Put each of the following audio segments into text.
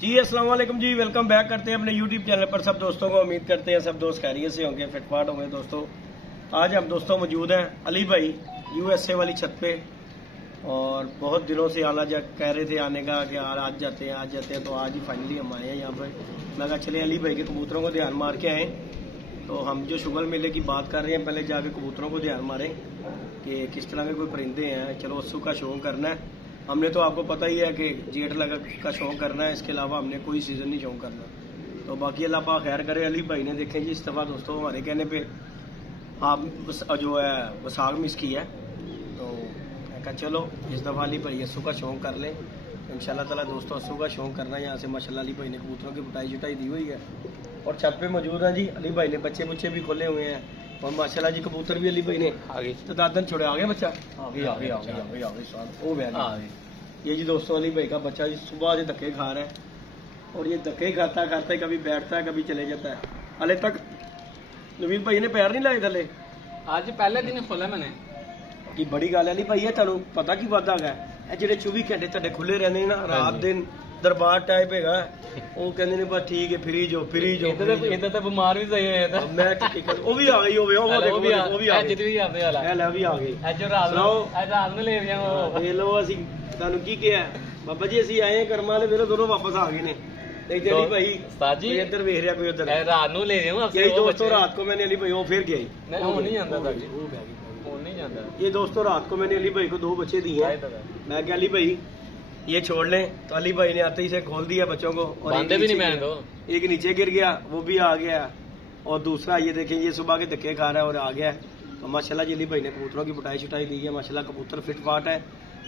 जी अस्सलाम वालेकुम जी, welcome back करते हैं अपने यूट्यूब चैनल पर सब दोस्तों को। उम्मीद करते हैं सब दोस्त खैरियत से होंगे, फिटफाट होंगे। दोस्तों आज हम दोस्तों मौजूद हैं अली भाई यूएसए वाली छत पे, और बहुत दिनों से आना कह रहे थे आने का कि यार आज जाते हैं, तो आज ही फाइनली हम आए हैं यहाँ पर। मैं कहा चले अली भाई के कबूतरों को ध्यान मार के आए। तो हम जो शुगर मेले की बात कर रहे हैं, पहले जाके कबूतरों को ध्यान मारें कि किस तरह के कोई परिंदे हैं। चलो अस्सू का शौक करना है हमने, तो आपको पता ही है कि जेठ लगा का शौक करना है, इसके अलावा हमने कोई सीजन नहीं शौक करना। तो बाकी अल्लाह पाक खैर करे। अली भाई ने देखें जी इस दफ़ा दोस्तों हमारे कहने पे आप जो है वसाख मिस की है, तो मैं कहा चलो इस दफ़ा अली भाई अस्सू का शौक कर लें। इंशाल्लाह ताला दोस्तों अस्सू का शौक करना है। यहाँ से माशाल्लाह अली भाई ने कबूतरों की पिटाई जुटाई दी हुई है और छत पे मौजूद है जी। अली भाई ने बच्चे बुच्चे भी खोले हुए हैं और माशाल्लाह जी कबूतर भी अली भाई ने आगे तो दादन छोड़े आ गए बच्चा ये जी दोस्तों अली भाई का बच्चा जी सुबह से धक्के खा रहा है, और ये धक्के खाता खाता ही कभी बैठता है कभी चले जाता है। हाले तक नवीद भाई ने पैर नहीं लाए थले, आज पहले दिन खोला मैंने। की बड़ी गल अली भाई है, तुहानू पता की वादा है ਜਿਹੜੇ 24 घंटे ਤੁਹਾਡੇ खुले रहने ना रात दिन दरबार टाइप है, वो कहते ने बस ठीक है फ्री जो इधर तो बीमार भी सही होया था। मैं वो भी आ गई वो भी आ गई भी आवे वाला है भी आ गई ਅੱਜ ਰਾਤ ਨੂੰ ਲੈ ਜਾਵਾਂ। ਵੇ ਲੋ ਅਸੀਂ ਤੁਹਾਨੂੰ ਕੀ ਕਿਹਾ ਬਾਬਾ ਜੀ, ਅਸੀਂ ਆਏ ਕਰਮਾਂ ਵਾਲੇ ਵੇਲੇ ਦੋਨੋਂ ਵਾਪਸ ਆ ਗਏ ਨੇ। ਤੇ ਜਿਹੜੀ ਭਾਈ ਉਸਤਾਦ ਜੀ ਇੱਧਰ ਵੇਖ ਰਿਹਾ ਕੋਈ ਉਧਰ ਰਾਤ ਨੂੰ ਲੈ ਜਾਵਾਂ। यही दोस्तों रात को मैंने अली भाई वो फिर गया मैं वो नहीं जानता था जी, वो नहीं जानता। ये दोस्तों रात को मैंने अली भाई को 2 बच्चे दिए हैं। मैं क्या अली भाई ये छोड़ लें, तो अली भाई ने आते ही से खोल दिया बच्चों को, और बांधे भी नहीं मैंने तो। एक नीचे गिर गया वो भी आ गया, और दूसरा ये देखें ये सुबह के धक्के खा रहा है और आ गया। तो माशाल्लाह जी अली भाई ने कबूतरों की पिटाई छुटाई दी है। माशाल्लाह कबूतर फिट फाट है।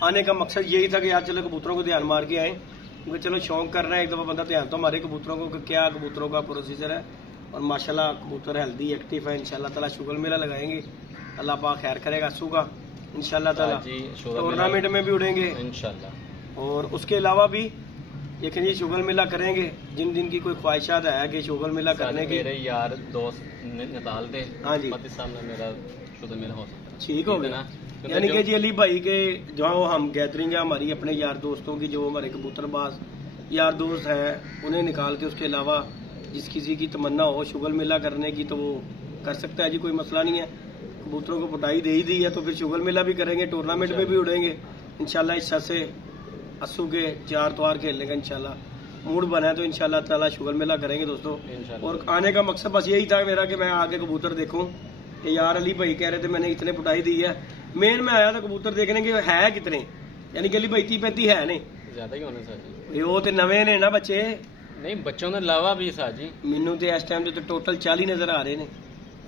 आने का मकसद यही था कि यार चलो कबूतरों को ध्यान मार के आए, क्योंकि चलो शौक करना है एक दफ़ा बंदा ध्यान तो हमारे कबूतरों को कि क्या कबूतरों का प्रोसीजर है। और माशाल्लाह कबूतर हेल्दी एक्टिव है। इंशाल्लाह ताला शुगर मेला लगाएंगे, अल्लाह पाक खैर करेगा अस्सू का इंशाल्लाह ताला। टूर्नामेंट में भी उड़ेंगे इंशाल्लाह, और उसके अलावा भी देखें जी शुगर मेला करेंगे। जिन दिन की कोई ख्वाहिशात है कि शुगर मेला करने की, मेरे यार दोस्त निकाल दे। हाँ जी सामने मेरा शुगर मेला हो सकता है, ठीक हो गया। यानी कि जी अली भाई के जो हम गैदरिंग है हमारी अपने यार दोस्तों की, जो हमारे कबूतरबाज यार दोस्त हैं उन्हें निकाल के, उसके अलावा जिस किसी की तमन्ना हो शुगर मेला करने की तो वो कर सकता है जी, कोई मसला नहीं है। कबूतरों को पिटाई दे ही दी है तो फिर शुगर मेला भी करेंगे, टूर्नामेंट में भी उड़ेंगे इंशाल्लाह। इस छत से अस्सू के 4 त्वार खेलने का इंशाल्लाह मूड बना है, तो इंशाल्लाह ताला शुगर मेला करेंगे दोस्तों। और आने का मकसद बस यही था मेरा कि मैं आगे कबूतर देखूं कि यार अली भाई कह रहे थे मैंने इतने पिटाई दी है। मेन में आया था कबूतर देखने के है कितने, यानी कि अली भाई 30-35 है नहीं ज्यादा ही होने सर। वो तो नवे ने ना बच्चे, नहीं बच्चों के अलावा भी सर जी मैनू तो इस टाइम तो टोटल 40 नजर आ रहे ने।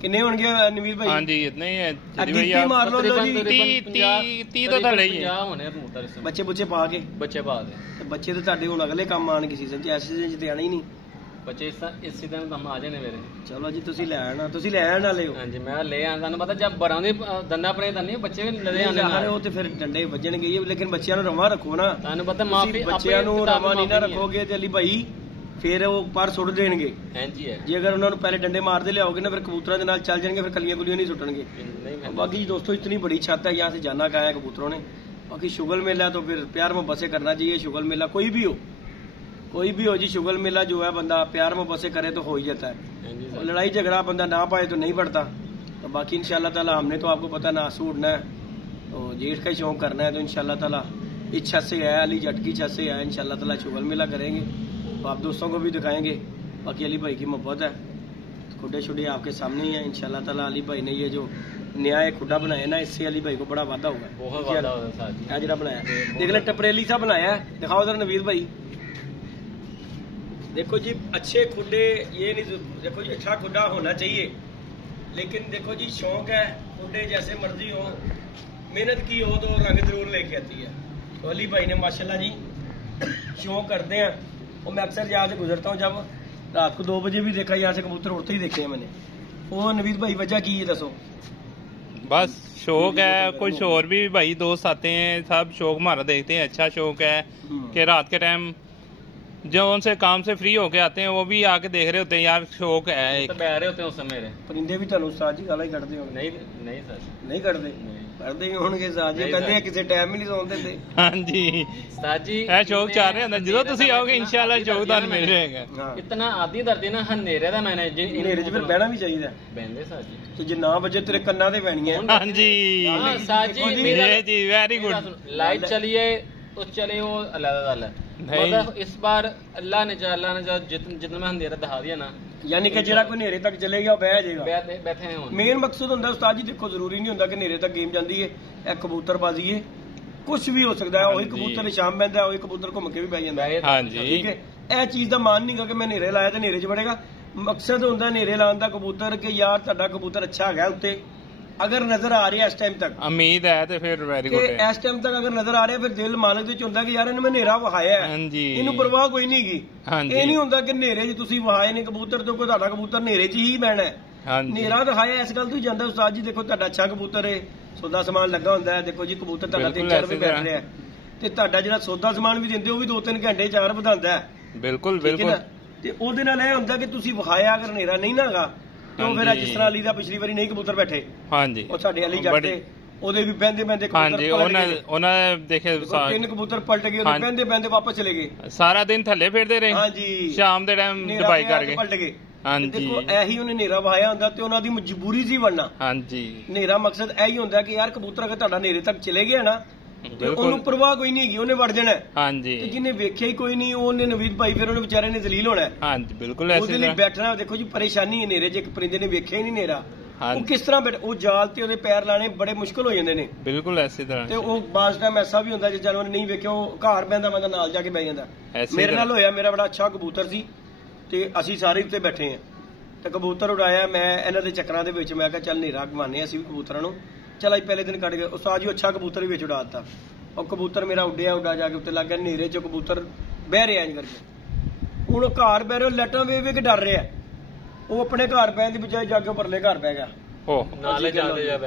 किन्ने होंगे नवीर भाई? हाँ जी इतने ही है, मार लो जी 30 तो थले ही है होने बच्चे बुच्चे पा के। बच्चे पा दे बच्चे तो ਤੁਹਾਡੇ ਹੁਣ ਅਗਲੇ ਕੰਮ ਆਣਗੇ ਸੀਜ਼ਨ 'ਚ, ਇਸ ਸੀਜ਼ਨ 'ਚ ਤੇ ਆਣਾ ਹੀ ਨਹੀਂ ਬੱਚੇ। ਇਸ ਸੀਜ਼ਨ ਤਾਂ ਆ ਜਾਣੇ ਮੇਰੇ। ਚਲੋ ਜੀ ਤੁਸੀਂ ਲੈ ਆਣਾ, ਤੁਸੀਂ ਲੈ ਆਣ ਵਾਲੇ ਹੋ। ਹਾਂਜੀ ਮੈਂ ਲੈ ਆਣ, ਤੁਹਾਨੂੰ ਪਤਾ ਜਦ ਬਰਾਂ ਦੇ ਦੰਦਾ ਪਰੇ ਤਾਂ ਨਹੀਂ ਬੱਚੇ ਵੀ ਲੈ ਆਣੇ ਨਾਲ, ਉਹ ਤੇ ਫਿਰ ਡੰਡੇ ਵੱਜਣਗੇ। ਲੇਕਿਨ ਬੱਚਿਆਂ ਨੂੰ ਰਵਾ ਰੱਖੋ ਨਾ, ਤੁਹਾਨੂੰ ਪਤਾ ਮਾਪੇ ਬੱਚਿਆਂ ਨੂੰ ਰਵਾ ਨਹੀਂ ਨਾ ਰੱਖੋਗੇ ਤੇ ਅਲੀ ਭਾਈ ਫਿਰ ਉਹ ਪਰ ਸੁੱਟ ਦੇਣਗੇ। ਹਾਂਜੀ ਹੈ, ਜੇ ਅਗਰ ਉਹਨਾਂ ਨੂੰ ਪਹਿਲੇ ਡੰਡੇ ਮਾਰਦੇ ਲਿਆਓਗੇ ਨਾ ਫਿਰ ਕਬੂਤਰਾਂ ਦੇ ਨਾਲ ਚੱਲ ਜਾਣਗੇ, ਫਿਰ ਕਲੀਆਂ ਗੁਲੀਆਂ नहीं सुटणगे। बाकी दोस्तों इतनी बड़ी छत है, यहाँ से जाना कहा है कबूतरों ने। बाकी शुगर मेला तो फिर प्यार मोहब्बत से करना चाहिए। शुगर मेला कोई भी हो जी, शुगर मेला जो है बंदा प्यार मोहब्बत से करे तो हो ही जाता है। और लड़ाई झगड़ा बंदा ना पाए तो नहीं बढ़ता। तो बाकी इंशाल्लाह ताला हमने तो आपको पता ना आंसू उड़ना है, तो जेठ का ही शौक करना है। तो इंशाल्लाह ताला इस छत से है, अली जट की छत से है, इंशाल्लाह ताला शुगर मेला करेंगे तो आप दोस्तों को भी दिखाएंगे। बाकी अली भाई की मोहब्बत है, खुडे शुडे आपके सामने ही है इंशाल्लाह ताला। अली भाई ने ये जो नया एक खुडा बनाया ना, इससे अली भाई को बड़ा वादा होगा, बहुत वादा होगा है जरा बनाया। देख ले टपरेली सा बनाया है, दिखाओ जरा नवीर भाई। देखो जी अच्छे खुडे, ये नहीं देखो जी अच्छा खुडा होना चाहिए, लेकिन देखो जी शौक है खुडे जैसे मर्जी हो, मेहनत की हो तो रंग जरूर लेके आती है। तो अली भाई ने माशाल्लाह जी शौक करते हैं। और मैं अक्सर यहाँ से गुजरता हूँ, जब रात को 2 बजे भी देखा यहाँ से कबूतर उड़ते ही देखे हैं मैंने। वो नवीद भाई वजह की है दसो? बस शौक है, कुछ और भी भाई दोस्त आते हैं, सब शौक हमारा देखते हैं। अच्छा शौक है कि रात के टाइम जो उनसे काम से फ्री होके आते हैं वो भी आके देख रहे होते हैं, यार शौक है। तो बैठ रहे होते हैं उस समय। परिंदे भी तुम उस्ताद जी गाला ही कटते हो? नहीं सर नहीं कटते। ਕਰਦੇ ਹੀ ਹੋਣਗੇ ਉਸਤਾਦ ਜੀ, ਕਹਿੰਦੇ ਕਿਸੇ ਟਾਈਮ ਹੀ ਨਹੀਂ ਸੌਣ ਦਿੰਦੇ। ਹਾਂਜੀ ਉਸਤਾਦ ਜੀ ਇਹ ਸ਼ੌਕ ਚੱਲ ਰਿਹਾ ਹੁੰਦਾ, ਜਦੋਂ ਤੁਸੀਂ ਆਓਗੇ ਇਨਸ਼ਾਅੱਲਾ ਸ਼ੌਕ ਤੁਹਾਨੂੰ ਮਿਲ ਜਾਏਗਾ। ਇਤਨਾ ਆਦੀ ਦਰਦੀ ਨਾ ਹਨੇਰੇ ਦਾ ਮੈਨੇ ਹਨੇਰੇ 'ਚ ਫਿਰ ਬਹਿਣਾ ਵੀ ਚਾਹੀਦਾ। ਬਹਿੰਦੇ ਉਸਤਾਦ ਜੀ, ਤੇ ਜੇ ਨਾ ਵਜੇ ਤੇਰੇ ਕੰਨਾਂ ਤੇ ਪੈਣੀਆਂ। ਹਾਂਜੀ ਉਸਤਾਦ ਜੀ ਜੀ ਵੈਰੀ ਗੁੱਡ। लाइट चलिए तो चले वो अल्लाह ताला, मगर इस बार अल्लाह ने जितना में अंधेरा दिखा दिया ना, ਯਾਨੀ ਕਿ ਜਿਹੜਾ ਕੋਈ ਹਨੇਰੇ ਤੱਕ ਚਲੇ ਗਿਆ ਉਹ ਬਹਿ ਜਾਏਗਾ। बैठे हैं ਮੇਨ ਮਕਸਦ ਹੁੰਦਾ ਉਸਤਾਦ ਜੀ, ਦੇਖੋ ਜ਼ਰੂਰੀ ਨਹੀਂ ਹੁੰਦਾ ਕਿ ਹਨੇਰੇ ਤੱਕ ਗੇਮ ਜਾਂਦੀ ਹੈ, ਇਹ ਕਬੂਤਰਬਾਜ਼ੀ ਹੈ, ਕੁਝ ਵੀ ਹੋ ਸਕਦਾ ਹੈ। ਉਹੀ ਕਬੂਤਰ ਸ਼ਾਮ ਬਹਿੰਦਾ, ਉਹੀ ਕਬੂਤਰ ਘੁੰਮ ਕੇ ਵੀ ਬਹਿ ਜਾਂਦਾ ਹੈ। ਹਾਂਜੀ ਠੀਕ ਹੈ, ਇਹ ਚੀਜ਼ ਦਾ ਮਾਨ ਨਹੀਂਗਾ ਕਿ ਮੈਂ ਹਨੇਰੇ ਲਾਇਆ ਤੇ ਹਨੇਰੇ 'ਚ ਵੜੇਗਾ। ਮਕਸਦ ਹੁੰਦਾ ਹਨੇਰੇ ਲਾਉਣ ਦਾ ਕਬੂਤਰ ਕਿ ਯਾਰ ਤੁਹਾਡਾ ਕਬੂਤਰ ਅੱਛਾ ਹੈਗਾ ਉੱਤੇ, ਅਗਰ ਨਜ਼ਰ ਆ ਰਿਹਾ ਇਸ ਟਾਈਮ ਤੱਕ, ਉਮੀਦ ਹੈ ਤੇ ਫਿਰ ਵੈਰੀ ਗੁੱਡ ਹੈ। ਇਸ ਟਾਈਮ ਤੱਕ ਅਗਰ ਨਜ਼ਰ ਆ ਰਿਹਾ, ਫਿਰ ਦਿਲ ਮਾਲਕ ਦੇ ਵਿੱਚ ਹੁੰਦਾ ਕਿ ਯਾਰ ਇਹਨੂੰ ਮੈਂ ਹਨੇਰਾ ਵਹਾਇਆ ਹੈ, ਇਹਨੂੰ ਪਰਵਾਹ ਕੋਈ ਨਹੀਂ ਗੀ। ਇਹ ਨਹੀਂ ਹੁੰਦਾ ਕਿ ਹਨੇਰੇ 'ਚ ਤੁਸੀਂ ਵਹਾਏ ਨੇ ਕਬੂਤਰ ਤੋਂ ਕੋਈ ਤੁਹਾਡਾ ਕਬੂਤਰ ਹਨੇਰੇ 'ਚ ਹੀ ਬਹਿਣਾ ਹੈ। ਹਨੇਰਾ ਦਿਖਾਇਆ ਇਸ ਗੱਲ ਤੋਂ ਹੀ ਜਾਂਦਾ ਉਸਤਾਦ ਜੀ। ਦੇਖੋ ਤੁਹਾਡਾ ਅੱਛਾ ਕਬੂਤਰ ਹੈ, ਸੌਦਾ ਸਮਾਨ ਲੱਗਾ ਹੁੰਦਾ ਹੈ। ਦੇਖੋ ਜੀ ਕਬੂਤਰ ਤੁਹਾਡਾ 3-4 ਰੁਪਏ ਬੈਠ ਰਿਹਾ ਤੇ ਤੁਹਾਡਾ ਜਿਹੜਾ ਸੌਦਾ ਸਮਾਨ ਵੀ ਦਿੰਦੇ ਉਹ ਵੀ 2-3 ਘੰਟੇ 4 ਵਧਾਉਂਦਾ ਹੈ। ਬਿਲਕੁਲ ਬਿਲਕੁਲ। ਤੇ ਉਹਦੇ ਨਾਲ ਇਹ ਹੁੰਦਾ ਕਿ ਤੁਸੀਂ ਵਿਖਾਇਆ ਅਗਰ ਹਨੇਰਾ ਨਹੀਂ ਨਾ ਹੈਗਾ ਤੇ ਉਹ ਫਿਰ ਜਿਸ ਤਰ੍ਹਾਂ ਅਲੀ ਦਾ ਪਿਛਲੀ ਵਾਰੀ ਨਹੀਂ ਕਬੂਤਰ ਬੈਠੇ, ਹਾਂਜੀ ਉਹ ਸਾਡੇ ਅਲੀ ਜੱਟ ਦੇ ਉਹਦੇ ਵੀ ਬਹਿੰਦੇ ਹਾਂਜੀ ਉਹਨਾਂ ਦੇਖੇ 3 ਕਬੂਤਰ ਪਲਟ ਗਏ, ਉਹਦੇ ਬਹਿੰਦੇ ਵਾਪਸ ਚਲੇ ਗਏ। ਸਾਰਾ ਦਿਨ ਥੱਲੇ ਫਿਰਦੇ ਰਹੇ, ਹਾਂਜੀ ਸ਼ਾਮ ਦੇ ਟਾਈਮ ਦਬਾਈ ਕਰਕੇ ਪਲਟ ਗਏ। ਹਾਂਜੀ ਦੇਖੋ ਇਹੀ ਉਹਨੇ ਹਨੇਰਾ ਵਹਾਇਆ ਹੁੰਦਾ ਤੇ ਉਹਨਾਂ ਦੀ ਮਜਬੂਰੀ ਸੀ ਵੜਨਾ। ਹਾਂਜੀ ਹਨੇਰਾ ਮਕਸਦ ਇਹੀ ਹੁੰਦਾ ਕਿ ਯਾਰ ਕਬੂਤਰ ਅਗਰ ਤੁਹਾਡਾ ਹਨੇਰੇ ਤੱਕ ਚਲੇ ਗਿਆ ਨਾ ਤੇ ਉਹਨੂੰ ਪਰਵਾਹ ਕੋਈ ਨਹੀਂ ਹੈਗੀ, ਉਹਨੇ ਵੜ ਜਾਣਾ। ਹਾਂਜੀ ਤੇ ਜਿਹਨੇ ਵੇਖਿਆ ਹੀ ਕੋਈ ਨਹੀਂ ਉਹਨੇ ਨਵੀਦ ਭਾਈ ਫਿਰ ਉਹਨੇ ਵਿਚਾਰੇ ਨੇ ਜ਼ਲੀਲ ਹੋਣਾ। ਹਾਂਜੀ ਬਿਲਕੁਲ ਉਹਦੇ ਲਈ ਬੈਠਣਾ। ਦੇਖੋ ਜੀ ਪਰੇਸ਼ਾਨੀ ਹਨੇਰੇ 'ਚ ਇੱਕ ਪਰਿੰਦੇ ਨੇ ਵੇਖਿਆ ਹੀ ਨਹੀਂ ਹਨੇਰਾ, ਉਹ ਕਿਸ ਤਰ੍ਹਾਂ ਬੈਠ, ਉਹ ਜਾਲ ਤੇ ਉਹਦੇ ਪੈਰ ਲਾਣੇ ਬੜੇ ਮੁਸ਼ਕਲ ਹੋ ਜਾਂਦੇ ਨੇ। ਬਿਲਕੁਲ ਐਸੀ ਤਰ੍ਹਾਂ। ਤੇ ਉਹ ਬਾਸ ਟਾਈਮ ਐਸਾ ਵੀ ਹੁੰਦਾ ਜੇ ਜਾਨਵਰ ਨਹੀਂ ਵੇਖਿਆ ਉਹ ਘਰ ਬੈਂਦਾ ਮੈਂ ਨਾਲ ਜਾ ਕੇ ਬਹਿ ਜਾਂਦਾ। ਮੇਰੇ ਨਾਲ ਹੋਇਆ, ਮੇਰਾ ਬੜਾ ਅੱਛਾ ਕਬੂਤਰ ਸੀ ਤੇ ਅਸੀਂ ਸਾਰੇ ਉੱਤੇ ਬੈਠੇ ਆ ਤੇ ਕਬੂਤਰ ਉਡਾਇਆ ਮੈਂ ਇਹਨਾਂ ਦੇ ਚੱਕਰਾਂ ਦੇ ਵਿੱਚ। ਮੈਂ ਕਿਹਾ ਚੱਲ ਹਨੇਰਾ ਘਮਾਨੇ ਅਸੀਂ ਵੀ ਕਬੂਤਰਾਂ ਨੂੰ, ਚਲ ਅੱਜ ਪਹਿਲੇ ਦਿਨ ਕੱਢ ਗਏ ਉਸਤਾਦ ਜੀ, ਅੱਛਾ ਕਬੂਤਰ ਵੀ ਵਿੱਚ ਉਡਾ ਦਿੱਤਾ। ਉਹ ਕਬੂਤਰ ਮੇਰਾ ਉੱਡਾ ਜਾ ਕੇ ਉੱਤੇ ਲੱਗ ਗਿਆ। ਹਨੇਰੇ 'ਚ ਕਬੂਤਰ ਬਹਿ ਰਿਹਾ ਇੰਜ ਕਰਕੇ, ਹੁਣ ਉਹ ਘਰ ਬਹਿ ਰਿਹਾ, ਲਾਈਟਾਂ ਵੇਖ ਵੇਖ ਕੇ ਡਰ ਰਿਹਾ। ਉਹ ਆਪਣੇ ਘਰ ਬਹਿਣ ਦੀ ਬਜਾਏ ਜਾ ਕੇ ਪਰਲੇ ਘਰ ਬਹਿ ਗਿਆ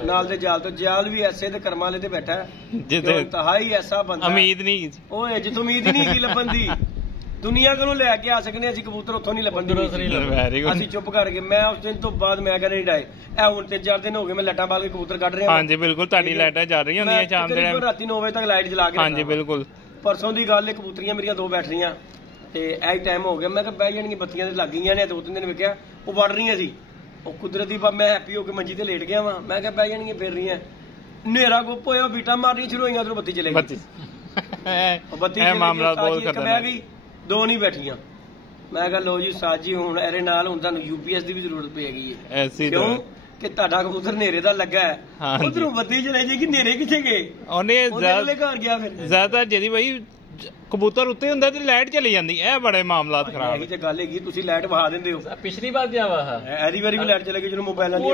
ਨਾਲ ਦੇ ਜਾਲ ਤੋਂ। ਜਾਲ ਵੀ ਐਸੇ ਤੇ ਕਰਮਾਂ ਵਾਲੇ ਤੇ ਬੈਠਾ ਜਿਹਦੇ ਇੰਤਹਾਈ ਐਸਾ ਬੰਦਾ, ਉਮੀਦ ਨਹੀਂ ਓਏ ਜਿੱਥੋਂ ਉਮੀਦ ਹੀ ਨਹੀਂ ਹੈਗੀ ਲੱਭਣ ਦੀ। ਦੁਨੀਆ ਕੋਲੋਂ ਲੈ ਕੇ ਆ ਸਕਨੇ ਅਸੀਂ ਕਬੂਤਰ, ਉੱਥੋਂ ਨਹੀਂ ਲੱਭਣ ਦੀ। ਅਸੀਂ ਚੁੱਪ ਕਰ ਗਏ। ਮੈਂ ਉਸ ਦਿਨ ਤੋਂ ਬਾਅਦ ਮੈਂ ਕਹਿੰਦਾ ਨਹੀਂ ਡਾਏ। ਇਹ ਹੁਣ 3-4 ਦਿਨ ਹੋ ਗਏ ਮੈਂ ਲਾਈਟਾਂ ਬਾਲ ਕੇ ਕਬੂਤਰ ਕੱਢ ਰਿਹਾ। ਹਾਂਜੀ ਬਿਲਕੁਲ, ਤੁਹਾਡੀ ਲਾਈਟਾਂ ਚੱਲ ਰਹੀਆਂ ਹੁੰਦੀਆਂ ਸ਼ਾਮ ਦੇ ਟਾਈਮ, ਰਾਤੀ 9 ਵਜੇ ਤੱਕ ਲਾਈਟ ਜਲਾ ਕੇ। ਹਾਂਜੀ ਬਿਲਕੁਲ। ਪਰਸੋਂ ਦੀ ਗੱਲ ਹੈ, ਕਬੂਤਰੀਆਂ ਮੇਰੀਆਂ 2 ਬੈਠ ਰਹੀਆਂ ਤੇ ਇਹ ਟਾਈਮ ਹੋ ਗਿਆ। ਮੈਂ ਕਿਹਾ ਬਹਿ ਜਾਣਗੀਆਂ, ਬੱਤੀਆਂ ਤੇ ਲੱਗ ਗਈਆਂ ਨੇ। 2-3 ਦਿਨ ਵੇਖਿਆ ਉਹ ਵੜ ਰਹੀਆਂ ਸੀ। ਉਹ ਕੁਦਰਤੀ ਮੈਂ ਹੈਪੀ ਹੋ ਕੇ ਮੰਜੀ ਤੇ ਲੇਟ ਗਿਆ ਵਾਂ। ਮੈਂ ਕਿਹਾ ਬਹਿ ਜਾਣਗੀਆਂ, ਫਿਰ ਰਹੀਆਂ। ਹਨੇਰਾ ਗੁੱਪ ਹੋਇਆ, ਬੀਟਾਂ ਮਾਰਨੀਆਂ ਸ਼ੁਰੂ ਹੋਈਆਂ, ਉਧਰੋਂ ਬੱਤੀ ਚਲੇ ਗਈ। ਬੱਤੀ ਮਾਮਲਾ ਬਹੁਤ ਬਹਿ ਗਈ, 2 ਨਹੀਂ ਬੈਠੀਆਂ। ਮੈਂ ਕਿਹਾ ਲੋ ਜੀ ਉਸਤਾਦ ਜੀ, ਹੁਣ ਇਹਦੇ ਨਾਲ ਹੁਣ ਤੁਹਾਨੂੰ UPS ਦੀ ਵੀ ਜ਼ਰੂਰਤ ਪਏਗੀ ਹੈ। ਕਿਉਂ ਕਿ ਤੁਹਾਡਾ ਕਬੂਤਰ ਹਨੇਰੇ ਦਾ ਲੱਗਾ ਹੈ, ਉਧਰੋਂ ਬੱਤੀ ਚਲੇ ਜਾਏਗੀ, ਹਨੇਰੇ ਕਿੱਥੇ ਗਏ? ਉਹਨੇ ਘਰ ਗਿਆ ਫਿਰ ਜ਼ਿਆਦਾ ਜਿਹਦੀ ਬਾਈ ਕਬੂਤਰ ਉੱਤੇ ਹੁੰਦਾ ਤੇ ਲਾਈਟ ਚਲੀ ਜਾਂਦੀ। ਇਹ ਬੜੇ ਮਾਮਲਾਤ ਖਰਾਬ। ਇਹ ਤੇ ਗੱਲ ਹੈਗੀ, ਤੁਸੀਂ ਲਾਈਟ ਵਹਾ ਦਿੰਦੇ ਹੋ। ਪਿਛਲੀ ਵਾਰ ਗਿਆ ਵਾ ਐਦੀ ਵਾਰੀ ਵੀ ਲਾਈਟ ਚਲੇ ਗਈ ਜਦੋਂ ਮੋਬਾਈਲਾਂ ਦੀ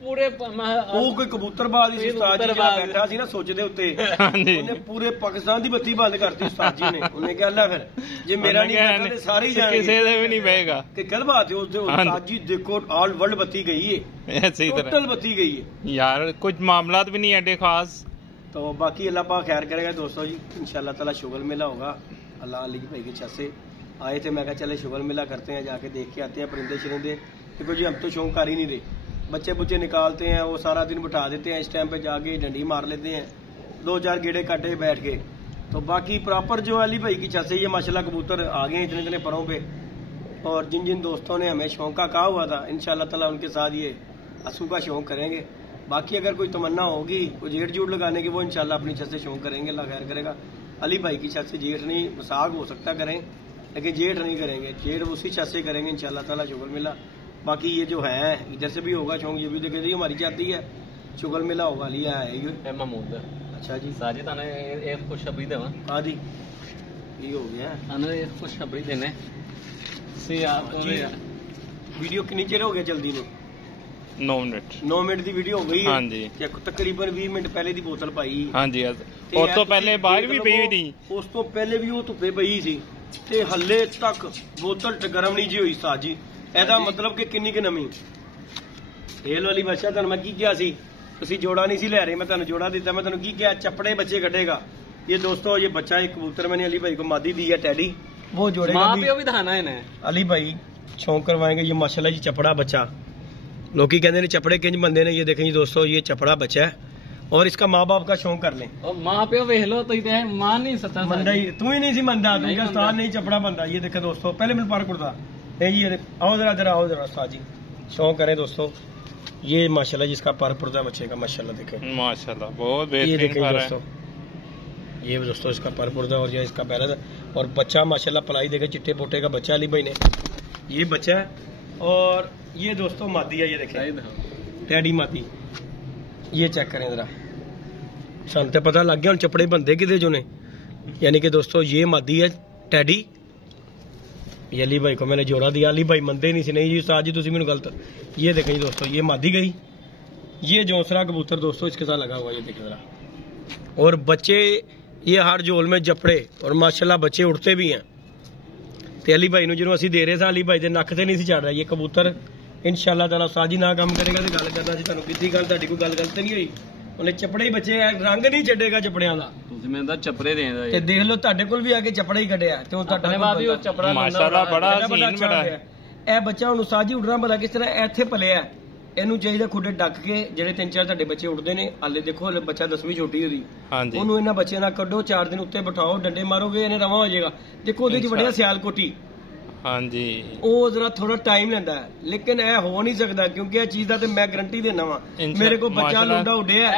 ਪੂਰੇ ਉਹ ਕੋਈ ਕਬੂਤਰਬਾਜ਼ ਸੀ ਉਸਤਾਦ ਜੀ ਜਿਹੜਾ ਬੈਠਾ ਸੀ ਨਾ ਸੁੱਚ ਦੇ ਉੱਤੇ, ਉਹਨੇ ਪੂਰੇ ਪਾਕਿਸਤਾਨ ਦੀ ਬੱਤੀ ਬੰਦ ਕਰਤੀ ਉਸਤਾਦ ਜੀ ਨੇ। ਉਹਨੇ ਕਿਹਾ ਲੈ ਫਿਰ ਜੇ ਮੇਰਾ ਨਹੀਂ ਬੈਠਾ ਤੇ ਸਾਰੇ ਹੀ ਜਾਣਗੇ, ਕਿਸੇ ਦੇ ਵੀ ਨਹੀਂ ਪਏਗਾ। ਕਿ ਗੱਲ ਬਾਤ ਹੈ ਉਸਦੇ ਉਸਤਾਦ ਜੀ, ਦੇਖੋ ਆਲ ਵਰਲਡ ਬੱਤੀ ਗਈ ਹੈ, ਟੋਟਲ ਬੱਤੀ ਗਈ ਹੈ यार। कुछ मामलात भी नहीं है खास। तो बाकी अल्लाह पाक खैर करेगा दोस्तों जी, इंशाल्लाह ताला शुगल मेला होगा। अल्लाह अली भाई के छत से आए थे, मैं कहा चले शुगल मेला करते हैं, जाके देख के आते हैं परिंदे शरिंदे। देखो जी हम तो शौक कर ही नहीं रहे, बच्चे बुच्चे निकालते हैं, वो सारा दिन बिठा देते हैं, इस टाइम पे जाके डंडी मार लेते हैं, 2-4 गेड़े काटे बैठ के। तो बाकी प्रॉपर जो अली भाई की छत से ये माशाल्लाह कबूतर आ गए इतने इतने परों पे। और जिन जिन दोस्तों ने हमें शौक का कहा हुआ था, इंशाल्लाह ताला उनके साथ ये असू का शौक करेंगे। बाकी अगर कोई तमन्ना होगी कोई जेठ जूट लगाने की, वो इंशाल्लाह अपनी छत से शौक करेंगे, अल्लाह खैर करेगा। अली भाई की छत से जेठ नहीं, साग हो सकता करें लेकिन जेठ नहीं करेंगे, जेठ उसी छत से करेंगे इंशाल्लाह ताला शुगल मेला। बाकी ये जो है इधर से भी होगा शौक, ये भी देखे हमारी चाहती है शुगल मेला होगा। लिया है ये महमूद। अच्छा जी साजिद आने एक खुशखबरी देवा आदि ये हो गया आने एक खुशखबरी देने से आप वीडियो कितनी चेर हो गया जल्दी में? 9 मिनट ਦੀ ਵੀਡੀਓ ਹੋ ਗਈ। ਹਾਂਜੀ ਤਕਰੀਬਨ 20 ਮਿੰਟ ਪਹਿਲੇ ਦੀ ਬੋਤਲ ਪਾਈ। ਹਾਂਜੀ ਉਸ ਤੋਂ ਪਹਿਲੇ ਬਾਹਰ ਵੀ ਪਈ ਨਹੀਂ, ਉਸ ਤੋਂ ਪਹਿਲੇ ਵੀ ਉਹ ਧੁੱਪੇ ਪਈ ਸੀ ਤੇ ਹੱਲੇ ਤੱਕ ਬੋਤਲ ਗਰਮ ਨਹੀਂ ਜੀ ਹੋਈ ਸਾਜ ਜੀ। ਇਹਦਾ ਮਤਲਬ ਕਿ ਕਿੰਨੀ ਕਿ ਨਮੀ। ਹੇਲ ਵਾਲੀ ਬੱਚਾ ਤੁਹਾਨੂੰ ਮੈਂ ਕੀ ਕਿਹਾ ਸੀ, ਤੁਸੀਂ ਜੋੜਾ ਨਹੀਂ ਸੀ ਲੈ ਰਹੇ, ਮੈਂ ਤੁਹਾਨੂੰ ਜੋੜਾ ਦਿੱਤਾ। मैं ਤੁਹਾਨੂੰ ਕੀ ਕਿਹਾ, चपड़े बच्चे कटेगा। ये दोस्तों ये बच्चा एक कबूतर मैंने अली भाई को मादी दी है टैडी, वो जोड़ेगा भी धाना है। अली भाई शौक करवाएंगे। ये माशाल्लाह जी चपड़ा बच्चा, लोग कहते हैं चपड़े किंज बनते हैं। ये देखें जी दोस्तों, ये चपड़ा बच्चा है और इसका माँ बाप का शौक कर लें। और माँ प्यो वेख लो तो मान नहीं सकता मंदा ही तू ही नहीं सी मंदा, तू क्या उस्ताद नहीं चपड़ा बंदा। ये देखे दोस्तों, पहले मिल पार कुर्ता ये आओ जरा जरा आओ जरा उस्ताद जी, शौक करें दोस्तों। ये माशाल्लाह जिसका पर पुर्जा बच्चे का माशाल्लाह देखे, माशाल्लाह बहुत ये बेहतरीन देखें फर है। दोस्तों, ये दोस्तों इसका पर पुर्जा और ये इसका पहला था। और बच्चा माशाल्लाह पलाई देखे चिट्टे पोटे का बच्चा अली भाई ने, ये बच्चा है। और ये दोस्तों मादी है, ये देखें टैडी मादी, ये चेक करें जरा, सन तो पता लग गया हम चपड़े बनते कि जो ने। यानी कि दोस्तों ये मादी है टैडी। ये अली भाई को मैंने जोड़ा दिया, अली भाई मंदे नहीं सी, नहीं जी उस्ताद जी तुम मैंने गलत। ये देखें जी दोस्तों, ये मादी गई, ये जोसरा कबूतर दोस्तों इसके साथ लगा हुआ, ये देखें जरा। और बच्चे ये हर जोल में जपड़े और माशाल्लाह बच्चे उड़ते भी हैं। तो अली भाई ਨੂੰ ਜਦੋਂ ਅਸੀਂ ਦੇ ਰਹੇ ਸਾਂ, अली भाई ਦੇ ਨੱਕ ਤੇ नहीं सी चढ़ रहा ये कबूतर। इंशाअल्लाह ताला उस्ताद जी ना काम करेगा तो गल करना सी, ਤੁਹਾਨੂੰ ਕੀਤੀ ਗੱਲ, ਤੁਹਾਡੀ ਕੋਈ ਗੱਲ ਗਲਤ ਨਹੀਂ ਹੋਈ। ਉਹਨੇ ਚਪੜੇ ਹੀ ਬੱਚੇ ਆ, ਰੰਗ ਨਹੀਂ ਛੱਡੇਗਾ ਚਪੜਿਆਂ ਦਾ। ਤੁਸੀਂ ਮੈਨੂੰ ਤਾਂ ਚੱਪੜੇ ਦੇਂਦਾ ਤੇ ਦੇਖ ਲਓ ਤੁਹਾਡੇ ਕੋਲ ਵੀ ਆ ਕੇ ਚਪੜਾ ਹੀ ਕੱਢਿਆ ਤੇ ਉਹ ਤੁਹਾਡਾ ਬਾਅਦ ਵੀ ਉਹ ਚਪੜਾ ਮਾਸ਼ਾਅੱਲਾ ਬੜਾ ਹਸੀਨ ਬੜਾ ਹੈ। ਇਹ ਬੱਚਾ ਹੁਣ ਉਸਤਾਦ ਜੀ ਉੱਡਣਾ ਭਲਾ ਕਿਸ ਤਰ੍ਹਾਂ ਇੱਥੇ ਪਲਿਆ, ਇਹਨੂੰ ਚਾਹੀਦਾ ਖੁੱਡੇ ਡੱਕ ਕੇ, ਜਿਹੜੇ 3-4 ਤੁਹਾਡੇ ਬੱਚੇ ਉੱਡਦੇ ਨੇ ਹਾਲੇ ਦੇਖੋ ਹਲੇ ਬੱਚਾ 10ਵੀਂ ਛੋਟੀ ਉਹਦੀ, ਹਾਂਜੀ ਉਹਨੂੰ ਇਹਨਾਂ ਬੱਚਿਆਂ ਨਾਲ ਕੱਢੋ, 4 ਦਿਨ ਉੱਤੇ ਬਿਠਾਓ, ਡੰਡੇ ਮਾਰੋਗੇ ਇਹਨੇ ਰਵਾਂ ਹੋ ਜਾਏਗਾ। ਦੇਖੋ ਉਹਦੇ ਚ ਵੜਿਆ ਸਿਆਲ ਕੋਟੀ, ਹਾਂਜੀ ਉਹ ਜ਼ਰਾ ਥੋੜਾ ਟਾਈਮ ਲੈਂਦਾ ਹੈ, ਲੇਕਿਨ ਇਹ ਹੋ ਨਹੀਂ ਸਕਦਾ ਕਿਉਂਕਿ ਇਹ ਚੀਜ਼ ਦਾ ਤੇ ਮੈਂ ਗਰੰਟੀ ਦੇਣਾ ਵਾ। ਮੇਰੇ ਕੋਲ ਬੱਚਾ ਲੁੰਡਾ ਉੱਡਿਆ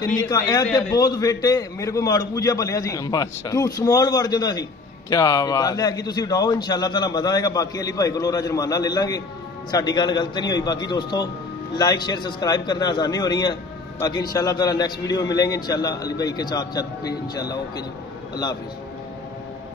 ਤੇ ਨਿੱਕਾ, ਇਹ ਤੇ ਬਹੁਤ ਵੇਟੇ, ਮੇਰੇ ਕੋਲ ਮਾੜੂ ਪੂਜਾ ਭਲਿਆ ਸੀ, ਮਾਸ਼ਾਅੱਲਾ ਤੂੰ ਸਮਾਨ ਵੜ ਜਾਂਦਾ ਸੀ। ਕੀ ਬਾਤ ਗੱਲ ਹੈ ਕਿ ਤੁਸੀਂ ਉਡਾਓ, ਇਨਸ਼ਾਅੱਲਾ ਤਾਲਾ ਮਜ਼ਾ ਆਏਗਾ। ਬਾਕੀ ਅਲੀ ਭਾਈ ਕੋਲੋਂ ਜੁਰਮਾਨਾ ਲੈ ਲਾਂਗੇ, ਸਾਡੀ ਗੱਲ ਗਲਤ नहीं हुई। बाकी दोस्तों लाइक शेयर सब्सक्राइब करना आसानी हो रही है। बाकी इंशाल्लाह ताला नेक्स्ट वीडियो में मिलेंगे इंशाल्लाह अली भाई के साथ इंशाल्लाह। ओके जी, अल्लाह हाफिज।